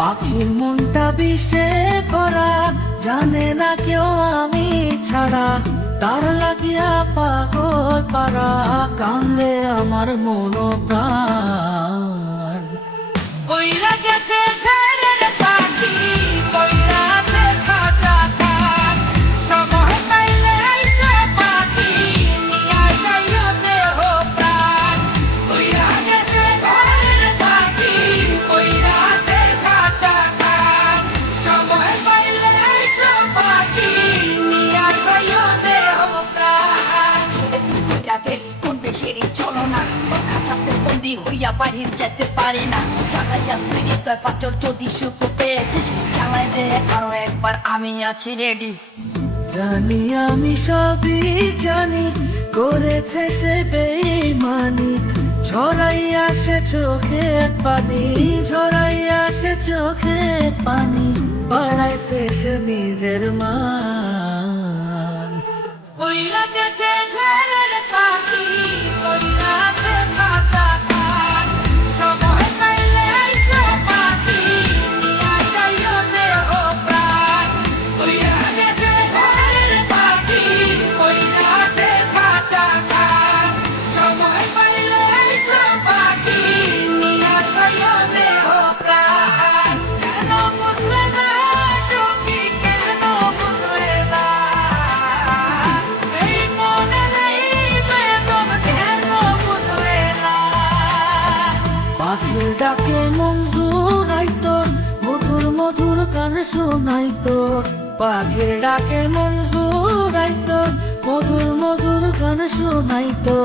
পাখির মনটা বিষে ভরা, জানে না কেউ আমি ছাড়া। তার লাগিয়া পাগল পারা, কান্দে আমার মন প্রাণ। কইরা গেছে ঘরের পাখি, কইরা আছে খাঁচা খাট। সময় পাইলে আইসো পাখি, নিয়া যাইও দেহ প্রাণ। কইরা গেছে ঘরের পাখি, কইরা আছে খাঁচা খাট। সময় পাইলে আইসো পাখি, নিয়া যাইও দেহ প্রাণ। কোন দেশেরই চলো না, খাঁচাতে বন্দি হইয়া বাহির যেতে পারি না। জ্বালাইয়া তৈরি তয় পাচর যদি সুখ পেয়েছিস, চালাই দে আরো একবার, আমি আছি রেডি। জানি আমি সবই জানি, করেছে সে বেঈমানি। ঝরাইয়া সে চোখের পানি, ঝরাইয়া সে চোখের পানি। বাড়াইছে সে নিজের মান। কইরা গেছে ঘরের পাখি, কইরা আছে খাঁচা খাট। সময় পাইলে আইসো পাখি, নিয়া যাইও দেহ প্রাণ। কইরা গেছে ঘরের পাখি, কইরা আছে খাঁচা খাট। সময় পাইলে আইসো পাখি, নিয়া যাইও দেহ প্রাণ। কেন বুঝলে না সখী, কেন বুঝলে না? এই মনের এই বেদন কেন বুঝলে না? পাখির ডাকে মন জুড়াইতো, মধুর মধুর গান শোনাইতো। পাখির ডাকে মন জুড়াইতো, মধুর মধুর গান শোনাইতো।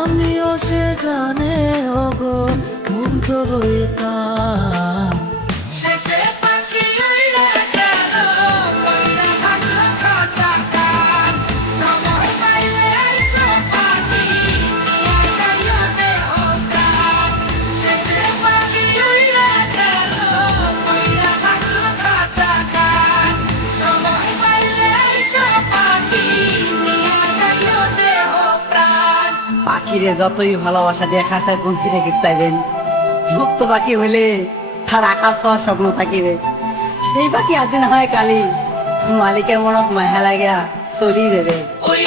আমিও সে গানে ওগো মুগ্ধ হইতাম। শেষে পাখি উইড়া গেল, কইরা থাকলো খাঁচা খাট। সময় পাইলে আইসো পাখি, নিয়া যাইও দেহ প্রাণ। শেষে পাখি উইড়া গেল, কইরা থাকলো খাঁচা খাট। সময় পাইলে আইসো পাখি, নিয়া যাইও দেহ প্রাণ। পাখিরে যতই ভালোবাসা দিয়ে খাঁচায় বন্দি রেখে চাইবেন, মুক্ত পাখি হইলে তার আকাশ হওয়ার স্বপ্ন থাকিবে। সেই পাখি আদিন হয় কালি, মালিকের মনত মায়া লাগিয়া চলি দেবে। ওই